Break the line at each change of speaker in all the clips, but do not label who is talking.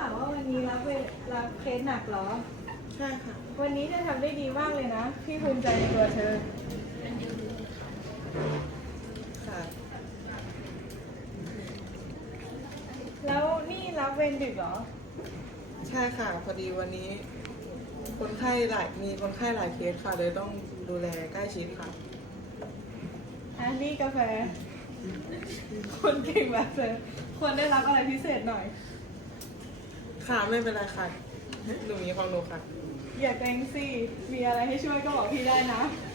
ข่าวว่าวันนี้รับเคสหนักเหรอ
ใช่ค่ะ
วันนี้เธอทำได้ดีมากเลยนะ พี่ภูมิใจในตัวเธอ
ค่ะ
แล้วนี่รับเวรดึกเหรอ
ใช่ค่ะ พอดีวันนี้มีคนไข้หลายเคสค่ะเลยต้องดูแลใกล้ชิดค่ะ
อันนี้กาแฟ คนเก่งแบบเธอควรได้รับอะไรพิเศษหน่อย
ค่ะไม่เป็นไรค่ะหนูมีของหนูค่ะ
อย่าเกรงสิ มีอะไรให้ช่วยก็บอกพี่ได้นะ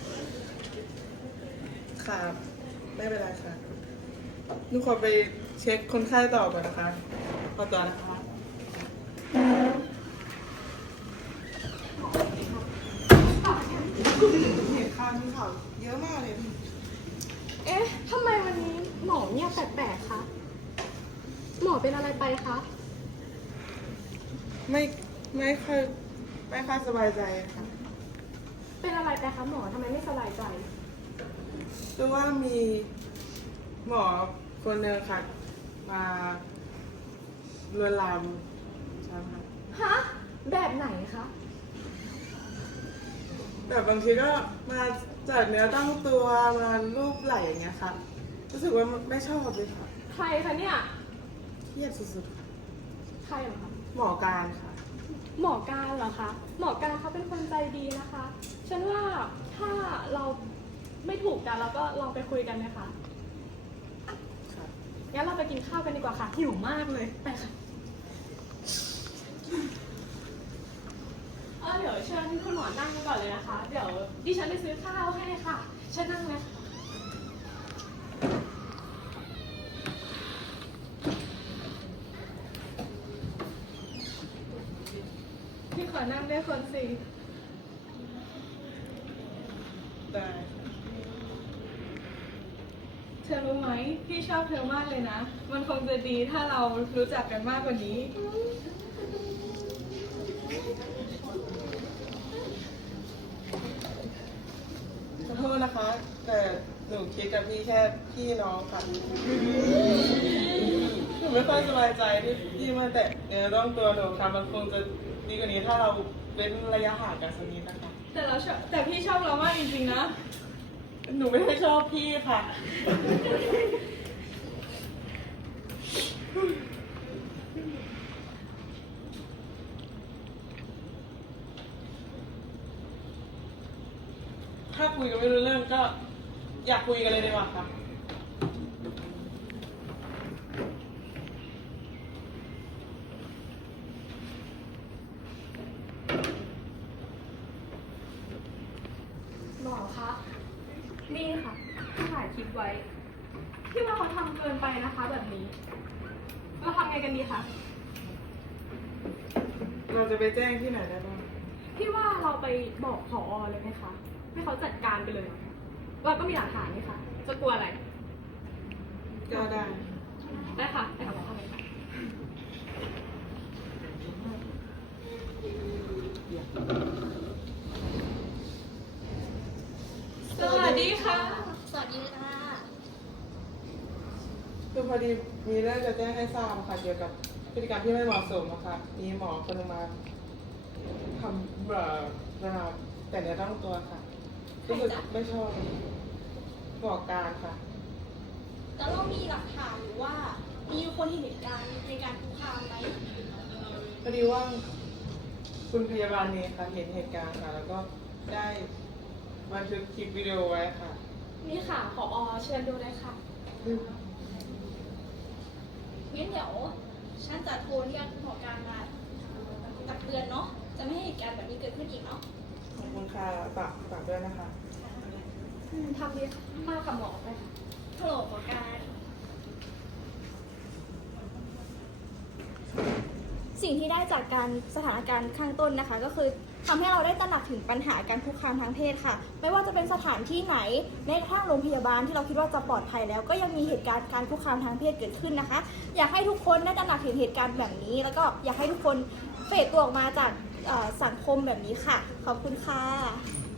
ค่ะ ไม่เป็นไรค่ะหนูขอไปเช็คคนไข้ต่อก่อนนะคะขอตัวนะคะเห็นข่าวมีข่าวเยอะมากเลย
เอ๊ะ ทำไมวันนี้หมอเนี่ยแปลกๆ คะ หมอเป็นอะไรไปคะ
ไม่ค่อยสบายใจค่ะ
เป็นอะไรไปคะหมอ ทำไมไม่สบายใจ
คือว่ามีหมอคนหนึ่งค่ะ มาลวนลามใช่ไหมคะ
ฮะ แบบไหนคะ
แบบบางทีก็มาจัดเนื้อตั้งตัวมารูปไหล่อย่างเงี้ยค่ะ รู้สึกว่าไม่ชอบเลยค่ะ
ใครคะเนี่ย
เครียดสุดๆค่ะ
ใครเหรอคะ
หมอการค่ะ
หมอการเหรอคะ หมอการเขาเป็นคนใจดีนะคะ ฉันว่าถ้าเราไม่ถูกกันเราก็ลองไปคุยกันไหมคะ
ค่ะ
งั้นเราไปกินข้าวกันดีกว่าค่ะหิวมากเลย ไปค่ะ เดี๋ยวเชิญคุณหมอนั่งก่อนเลยนะคะ เดี๋ยวดิฉันไปซื้อข้าวให้ค่ะเชิญนั่งเลยค่ะ
พี่ขอนั่งด้วยคนสิ
ได้ค่ะ
เธอรู้ไหม พี่ชอบเธอมากเลยนะ มันคงจะดีถ้าเรารู้จักกันมากกว่านี้
ขอโทษนะคะ แต่หนูคิดกับพี่แค่พี่น้องค่ะ หนูไม่ค่อยสบายใจที่พี่มาแตะเนื้อต้องตัวหนูค่ะ มันคงจะดีกว่านี้ถ้าเราเว้นระยะห่างกันสักนิดนะคะ
แต่พี่ชอบเรามากจริงๆนะ
หนูไม่ได้ชอบพี่ค่ะ ถ้าคุยกันไม่รู้เรื่องก็อยากคุยกันเลยดีกว่าค่ะ
หมอคะ นี่ค่ะที่ถ่ายคลิปไว้ พี่ว่าเขาทำเกินไปนะคะแบบนี้ เราทำไงกันดีคะ
เราจะไปแจ้งที่ไหนได้บ้าง
พี่ว่าเราไปบอกผอเลยไหมคะ ให้เขาจัดการไปเลย เราก็มีหลักฐานนี่ค่ะ จะกลัวอะไร
ก็ได้
ได้ค่ะไปหาหมอทำไมคะ
สวัสดีค่ะ
สวัสดีค่ะ
คือพอดีมีเรื่องจะแจ้งให้ทราบค่ะเกี่ยวกับพฤติกรรมที่ไม่เหมาะสมอะค่ะมีหมอคนหนึงมาทำนะครับแต่เนื้อต้องตัวค่ะรู้สึกไม่ชอบหมอการค่ะ
แล้วเรามีหลักฐานหรือว่ามีคนเห็นเหตุการณ์ในการคุกคามไหม
พอดีว่าคุณพยาบาลเนี่ยค่ะเห็นเหตุการณ์ค่ะ แล้วก็ได้บันทึกคลิปวิดีโอไว้ค่ะ
นี่ค่ะผอเชิญดูเลยค่ะ
งั้นเดี๋ยวฉันจะโทรเรียกหมอการมาตักเตือนเนาะ จะไม่ให้เหตุการณ์แบบนี้เกิดขึ้นอีกเนาะ
ขอบคุณค่ะฝากด้วยนะคะ
ทำดีมากกับหมอไปค่ะ
ฮัลโหลหมอการ สิ่งที่ได้จากการสถานการณ์ข้างต้นนะคะ ก็คือทำให้เราได้ตระหนักถึงปัญหาการคุกคามทางเพศค่ะ ไม่ว่าจะเป็นสถานที่ไหนในกระทั่งโรงพยาบาลที่เราคิดว่าจะปลอดภัยแล้ว ก็ยังมีเหตุการณ์การคุกคามทางเพศเกิดขึ้นนะคะ อยากให้ทุกคนได้ตระหนักถึงเหตุการณ์แบบนี้ แล้วก็อยากให้ทุกคนเฟดตัวออกมาจากสังคมแบบนี้ค่ะ ขอบคุณค่ะ